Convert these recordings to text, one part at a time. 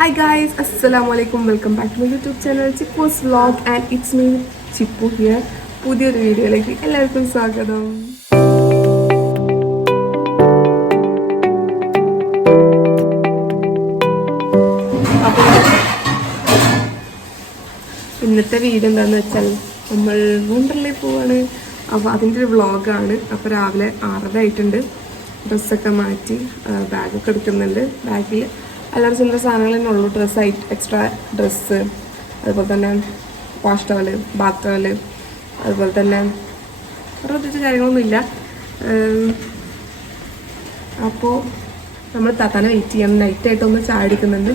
Hi guys, Assalamualaikum. Welcome back to my YouTube channel Chippu's Vlog and it's me Chippu here. പുതിയൊരു വീഡിയോയിലേക്ക് എല്ലാവർക്കും സ്വാഗതം. അപ്പോൾ ഇന്നത്തെ വീഡിയോ എന്താണെന്ന് വെച്ചാൽ നമ്മൾ വണ്ടർലയിൽ പോവാണ്. അപ്പോൾ അതിൻ്റെ ഒരു വ്ളോഗാണ്. അപ്പോൾ രാവിലെ 6:30 ആയിട്ടുണ്ട്. ഡ്രസ്സൊക്കെ മാറ്റി ബാഗൊക്കെ എടുക്കുന്നുണ്ട്. ബാഗിൽ എല്ലാവരും ചില സാധനങ്ങൾ തന്നെ ഉള്ളൂ. എക്സ്ട്രാ ഡ്രസ്സ്, അതുപോലെ തന്നെ വാഷ് ടവല്, ബാത്ത് ടവല്, അതുപോലെ തന്നെ പ്രത്യേകിച്ച് കാര്യങ്ങളൊന്നുമില്ല. അപ്പോൾ നമ്മൾ താത്താനെ വെയിറ്റ് ചെയ്യണം. നൈറ്റായിട്ടൊന്ന് ചായ അടിക്കുന്നുണ്ട്.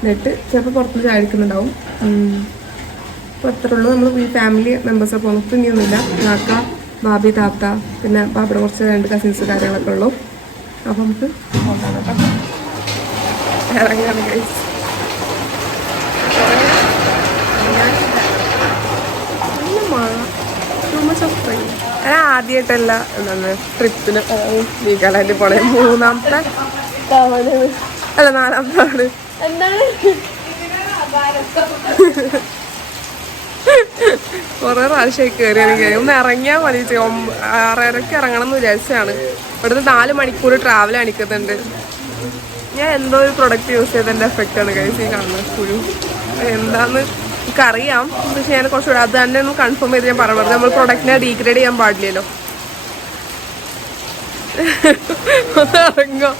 എന്നിട്ട് ചിലപ്പോൾ പുറത്തുനിന്ന് ചായ അടിക്കുന്നുണ്ടാവും. അപ്പോൾ അത്രേ ഉള്ളൂ. നമ്മൾ ഈ ഫാമിലി മെമ്പേഴ്സൊക്കെ പോകുന്നത് ഇനിയൊന്നുമില്ല. കാക്ക, ബാബി, താത്ത, പിന്നെ ബാബിയുടെ കുറച്ച് 2 കസിൻസ് കാര്യങ്ങളൊക്കെ ഉള്ളൂ. അപ്പോൾ നമുക്ക് പോകാം കേട്ടോ. ഇറങ്ങാണ് ഗൈസ്. ഞാൻ ആദ്യമായിട്ടല്ല എന്താണ് ട്രിപ്പിന് വീഗാലാൻഡിൽ പോണേ. 3ാമത്തെ തവണ അല്ല 4ാമത്തെ തവണ. എന്താണ് കുറെ പ്രാവശ്യമായി കയറിയാണെങ്കിൽ ഒന്ന് ഇറങ്ങിയാൽ മതി. 6:30 ഇറങ്ങണം എന്ന് വിചാരിച്ചാണ്. ഇവിടുന്ന് 4 മണിക്കൂർ ട്രാവൽ കാണിക്കുന്നുണ്ട്. ഞാൻ എന്തോ ഒരു പ്രൊഡക്റ്റ് യൂസ് ചെയ്തതിൻ്റെ എഫക്റ്റാണ് ഗൈസ് ഈ കാണുന്നത്. കുഴു എന്താന്ന് എനിക്കറിയാം, പക്ഷെ ഞാൻ കുറച്ചുകൂടെ അത് തന്നെ ഒന്ന് കൺഫേം ചെയ്ത് ഞാൻ പറഞ്ഞത്. നമ്മൾ പ്രൊഡക്റ്റിനെ ഡീഗ്രേഡ് ചെയ്യാൻ പാടില്ലല്ലോ. ഇറങ്ങോ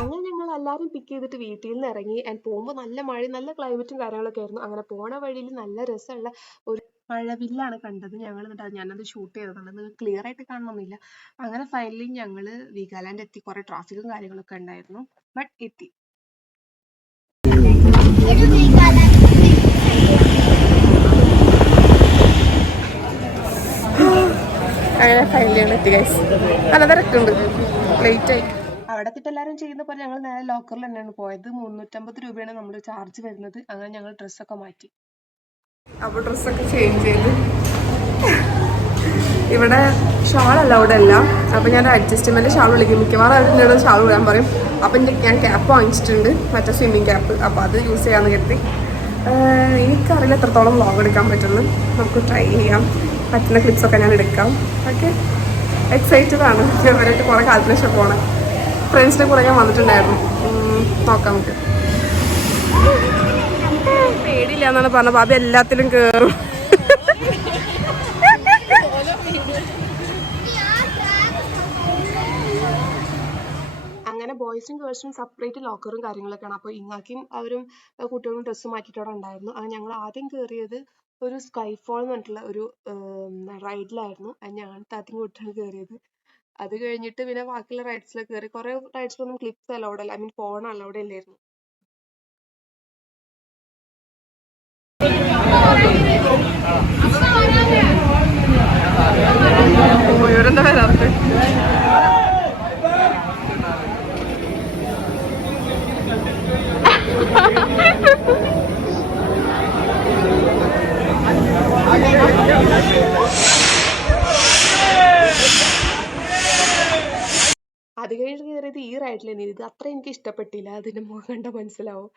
അങ്ങനെ ഞങ്ങൾ എല്ലാവരും പിക്ക് ചെയ്തിട്ട് വീട്ടിൽ നിന്ന് ഇറങ്ങി. ആൻഡ് പോകുമ്പോൾ നല്ല മഴയും നല്ല ക്ലൈമറ്റും കാര്യങ്ങളൊക്കെ ആയിരുന്നു. അങ്ങനെ പോണ വഴിയിൽ നല്ല രസമുള്ള ഒരു മഴവില്ലാണ് കണ്ടത് ഞങ്ങൾ. എന്നിട്ട് ഞാനത് ഷൂട്ട് ചെയ്തതാണ്. അത് ക്ലിയർ ആയിട്ട് കാണണമെന്നില്ല. അങ്ങനെ ഫൈനലി ഞങ്ങൾ വീഗാലാൻഡ് എത്തി. കുറെ ട്രാഫിക്കും കാര്യങ്ങളൊക്കെ ഉണ്ടായിരുന്നു, ബട്ട് എത്തി. അങ്ങനെ ഫൈനലി ഞങ്ങൾ എത്തി ഗൈസ്. നല്ല തിരക്കുണ്ട്, ലേറ്റ് ആയി. അവിടെ എത്തിയിട്ട് എല്ലാവരും ചെയ്യുന്ന പോലെ ഞങ്ങൾ നേരെ ലോക്കറിൽ തന്നെയാണ് പോയത്. 350 രൂപയാണ് നമ്മൾ ചാർജ് വരുന്നത്. അങ്ങനെ ഞങ്ങൾ ഡ്രസ്സൊക്കെ മാറ്റി. അപ്പോൾ ഡ്രസ്സൊക്കെ ചേഞ്ച് ചെയ്ത് ഇവിടെ ഷാൾ അലൗഡ് അല്ല. അപ്പോൾ ഞാൻ അഡ്ജസ്റ്റ്മെൻറ്റ് ഷാൾ വിളിക്കും. മിക്കവാറും അവരുടെ ഷാൾ വിടാൻ പറയും. അപ്പം ഞാൻ ക്യാപ്പ് വാങ്ങിച്ചിട്ടുണ്ട്, മറ്റേ സ്വിമ്മിങ് ക്യാപ്പ്. അപ്പോൾ അത് യൂസ് ചെയ്യാമെന്ന് കരുതി. എനിക്കറിയില്ല എത്രത്തോളം വ്ളോഗ് എടുക്കാൻ പറ്റുമെന്ന്. നമുക്ക് ട്രൈ ചെയ്യാം. പറ്റുന്ന ക്ലിപ്സൊക്കെ ഞാൻ എടുക്കാം. ഓക്കെ, എക്സൈറ്റഡ് ആണ്. അവരായിട്ട് കുറേ കാലത്തിന് ശേഷം പോകണം. ഫ്രണ്ട്സിനെ കുറേ ഞാൻ വന്നിട്ടുണ്ടായിരുന്നു. നോക്കാം നമുക്ക്. പേടിയില്ല എന്നാണ് പറഞ്ഞത്. ബാബി എല്ലാത്തിലും കയറും. അങ്ങനെ ബോയ്സും ഗേൾസും സെപ്പറേറ്റ് ലോക്കറും കാര്യങ്ങളൊക്കെയാണ്. അപ്പോൾ ഇങ്ങാക്കിയും അവരും കുട്ടികളും ഡ്രസ്സ് മാറ്റിയിട്ടവിടെ ഉണ്ടായിരുന്നു. അങ്ങനെ ഞങ്ങൾ ആദ്യം കയറിയത് ഒരു സ്കൈഫോൾ എന്ന് പറഞ്ഞിട്ടുള്ള ഒരു റൈഡിലായിരുന്നു. ഞാൻ താത്തിയും കൂട്ടിയാണ് കയറിയത്. അത് കഴിഞ്ഞിട്ട് പിന്നെ ബാക്കിയുള്ള റൈഡ്സിലൊക്കെ കയറി. കുറേ റൈഡ്സിലൊന്നും ക്ലിപ്സ് അലൗഡ് അല്ല, ഐ മീൻ ഫോൺ അലൗഡ് അല്ലായിരുന്നു. ഓരോരെന്താ വരാത്ത അത് കഴിഞ്ഞിട്ട് കയറിയത് ഈ റൈഡിൽ തന്നെ. ഇത് അത്ര എനിക്ക് ഇഷ്ടപ്പെട്ടില്ല. അതിന്റെ മുഖം കണ്ട മനസ്സിലാവും.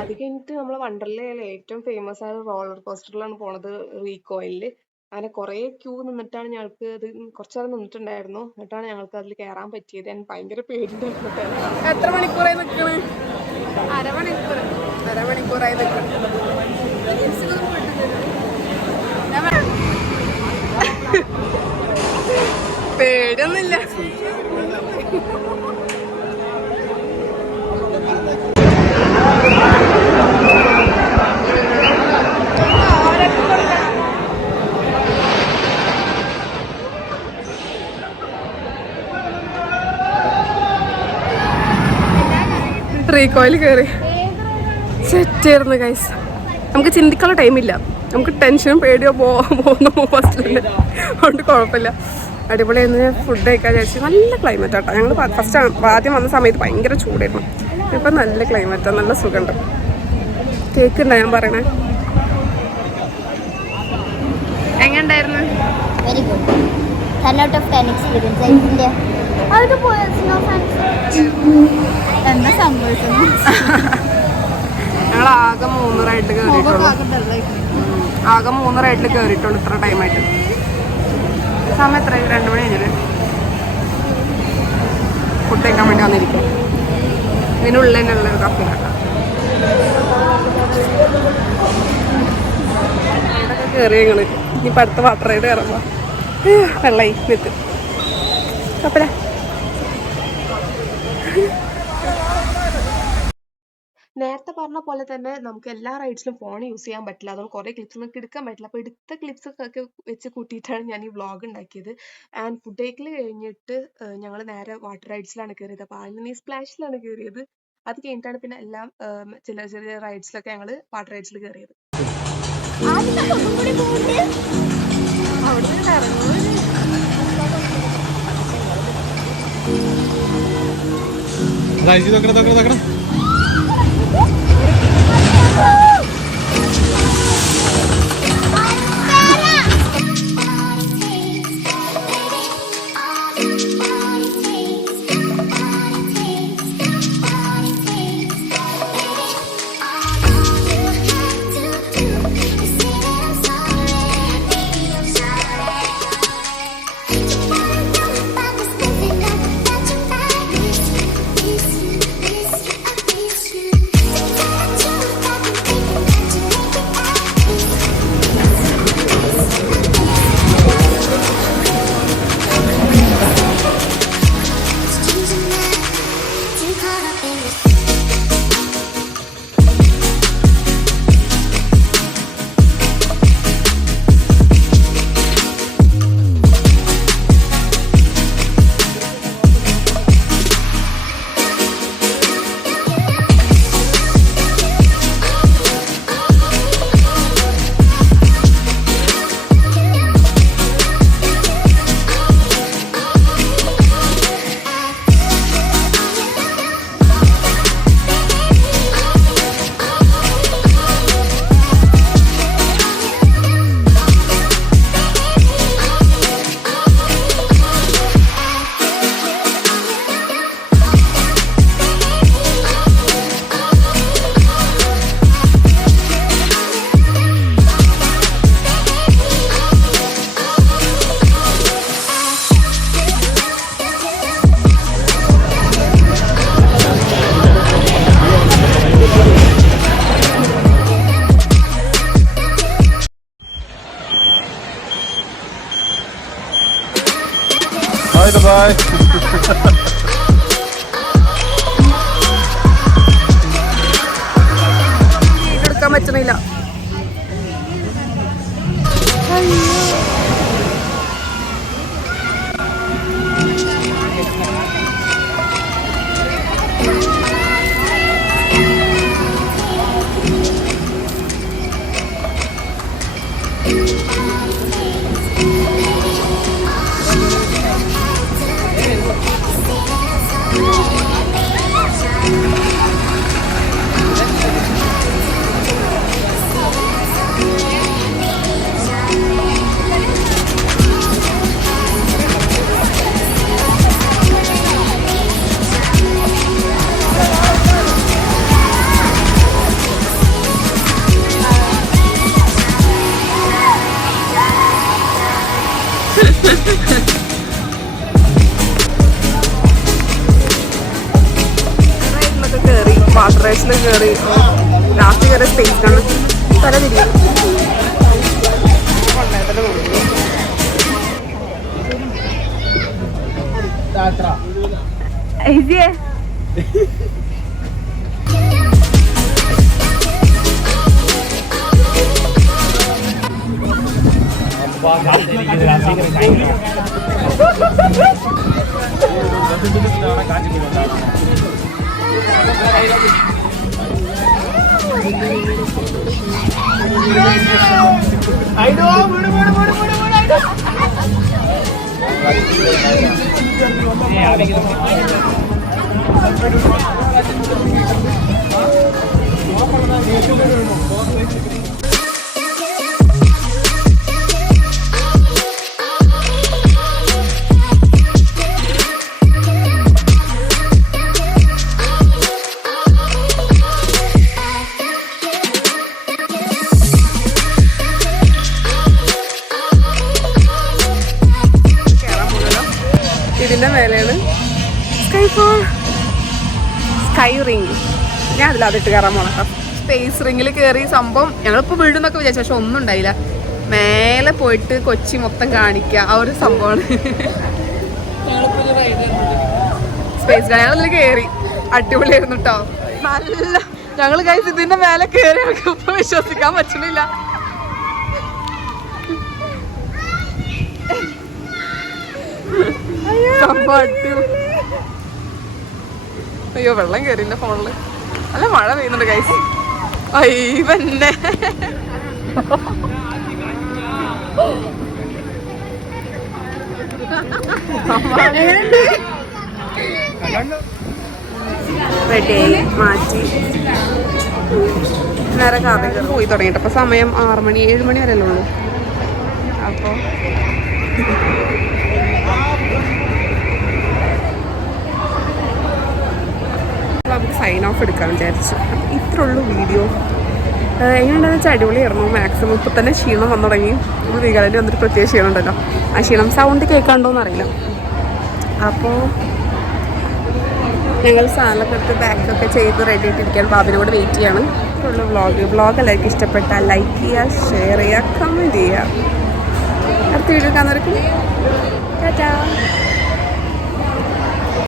അത് കഴിഞ്ഞിട്ട് നമ്മൾ വണ്ടർലയിലെ ഏറ്റവും ഫേമസ് ആയ റോളർ കോസ്റ്ററിലാണ് പോണത്, റീകോയിലില്. അങ്ങനെ കുറേ ക്യൂ നിന്നിട്ടാണ് ഞങ്ങൾക്ക് അത് കുറച്ചു നേരം നിന്നിട്ടുണ്ടായിരുന്നു. എന്നിട്ടാണ് ഞങ്ങൾക്ക് അതിൽ കയറാൻ പറ്റിയത്. ഞാൻ ഭയങ്കര പേടിയുണ്ടായിരുന്നു. എത്ര മണിക്കൂറായി നിൽക്കണേ? അരമണിക്കൂറായി നിൽക്കണം. പേടിയൊന്നുമില്ല. റീകോയിൽ കയറി സെറ്റ് ആയിരുന്നു ഗൈസ്. നമുക്ക് ചിന്തിക്കാനുള്ള ടൈമില്ല. നമുക്ക് ടെൻഷനും പേടിയോ പോകുന്ന ഫസ്റ്റിൽ അതുകൊണ്ട് കുഴപ്പമില്ല. അടിപൊളിയായിരുന്നു. ഫുഡ് കഴിക്കാൻ വിചാരിച്ചു. നല്ല ക്ലൈമറ്റ് ആട്ടോ. ഞങ്ങൾ ഫസ്റ്റ് ആദ്യം വന്ന സമയത്ത് ഭയങ്കര ചൂടായിരുന്നു. ഇപ്പം നല്ല ക്ലൈമറ്റാണ്, നല്ല സുഖമുണ്ട്. കേക്ക് ഉണ്ടോ ഞാൻ പറയണേ? എങ്ങനെയുണ്ടായിരുന്നു? Very good. 10 out of 10 experience ആയിട്ടില്ല. അവിടെ പോയ എന്താ സംഭവിക്കുന്നു? ഞങ്ങൾ ആകെ 3 റൈഡിൽ കയറിയിട്ടുള്ളൂ. ആകെ 3 റൈഡിൽ കയറിയിട്ടുള്ളൂ ഇത്ര ടൈമായിട്ട്. സമയം എത്ര? 2 മണി കഴിഞ്ഞിട്ട് ഫുഡ് കഴിക്കാൻ വേണ്ടി വന്നിരിക്കും. ഇതിനുള്ളിൽ തന്നെയുള്ളൊരു കഫേലാക്കാം. ഇവിടെയൊക്കെ കയറി ഞങ്ങൾ ഇനിയിപ്പോൾ അടുത്ത വാട്ടർ റൈഡ് കയറുമ്പോൾ വെള്ളമായി നിൽക്കും. കപ്പല നേരത്തെ പറഞ്ഞ പോലെ തന്നെ നമുക്ക് എല്ലാ റൈഡ്സിലും ഫോൺ യൂസ് ചെയ്യാൻ പറ്റില്ല. അതുകൊണ്ട് കുറേ ക്ലിപ്സ് നമുക്ക് എടുക്കാൻ പറ്റില്ല. അപ്പോൾ എടുത്ത ക്ലിപ്സ് ഒക്കെ വെച്ച് കൂട്ടിയിട്ടാണ് ഞാൻ ഈ വ്ളോഗ് ഉണ്ടാക്കിയത്. ആൻഡ് ഫുഡ് കഴിക്കൽ കഴിഞ്ഞിട്ട് ഞങ്ങൾ നേരെ വാട്ടർ റൈഡ്സിലാണ് കയറിയത്. അപ്പോൾ ആലിനി സ്പ്ലാഷിലാണ് കയറിയത്. അത് കഴിഞ്ഞിട്ടാണ് പിന്നെ എല്ലാം ചെറിയ ചെറിയ റൈഡ്സിലൊക്കെ ഞങ്ങൾ വാട്ടർ റൈഡ്സിൽ കയറിയത്. അവിടെ ഇറങ്ങും. Bye. എടുക്കാൻ പറ്റണില്ല. വാട്ടർ റൈഡ്സിൽ കയറി ലാസ്റ്റ് കയറിയ സ്പേസ് ആണ് തല തിരിയും. ഈസിയേ ഇതിന്റെ മേലെയാണ് സ്കൈ റിംഗ്. ഞാൻ അതിലതിട്ട് കയറാൻ പോണ സ്പേസ് റിംഗിൽ കയറി സംഭവം ഞങ്ങളിപ്പോൾ വീടുന്നൊക്കെ വിചാരിച്ചു, പക്ഷെ ഒന്നും ഉണ്ടായില്ല. മേലെ പോയിട്ട് കൊച്ചി മൊത്തം കാണിക്കുക ആ ഒരു സംഭവമാണ്. സ്പേസ് ഞങ്ങളതിൽ കയറി, അടിപൊളിയായിരുന്നു കേട്ടോ. നല്ല ഞങ്ങൾ കഴിച്ച് ഇതിന്റെ മേലെ കയറി ഞങ്ങൾക്ക് ഇപ്പൊ വിശ്വസിക്കാൻ പറ്റുന്നില്ല. അയ്യോ വെള്ളം കയറില്ല ഫോണില്. നല്ല മഴ പെയ്യുന്നുണ്ട് ഗൈസ്. അയ്യന്നെ റെഡി മാറ്റി നേരെ കാറിൽ പോയി തുടങ്ങിയിട്ട്. അപ്പൊ സമയം 6 മണി 7 മണി വരെ ഉള്ളൂ. അപ്പൊ നമുക്ക് സൈൻ ഓഫ് എടുക്കാൻ വിചാരിച്ചു. അപ്പം ഇത്ര ഉള്ളൂ വീഡിയോ. എങ്ങനെയുണ്ടെന്ന് വെച്ചാൽ അടിപൊളിയായിരുന്നു. മാക്സിമം ഇപ്പം തന്നെ ക്ഷീണം വന്നു തുടങ്ങി. നമ്മൾ വീഗാലൻഡ് വന്നിട്ട് പ്രത്യേക ക്ഷീണം ഉണ്ടല്ലോ. ആ ക്ഷീണം സൗണ്ട് കേൾക്കാണ്ടോന്ന് അറിയില്ല. അപ്പോൾ ഞങ്ങൾ സാധനമൊക്കെ എടുത്ത് ബാക്കൊക്കെ ചെയ്ത് റെഡി ആയിട്ടിരിക്കാൻ ബാബിനോട് വെയിറ്റ് ചെയ്യാണ്. ഇത്രയുള്ള വ്ളോഗ് എല്ലാവർക്കും ഇഷ്ടപ്പെട്ടാൽ ലൈക്ക് ചെയ്യുക, ഷെയർ ചെയ്യുക, കമൻറ്റ് ചെയ്യുക. അടുത്ത വീഡിയോ കാണുന്നവർക്ക് ടാറ്റാ.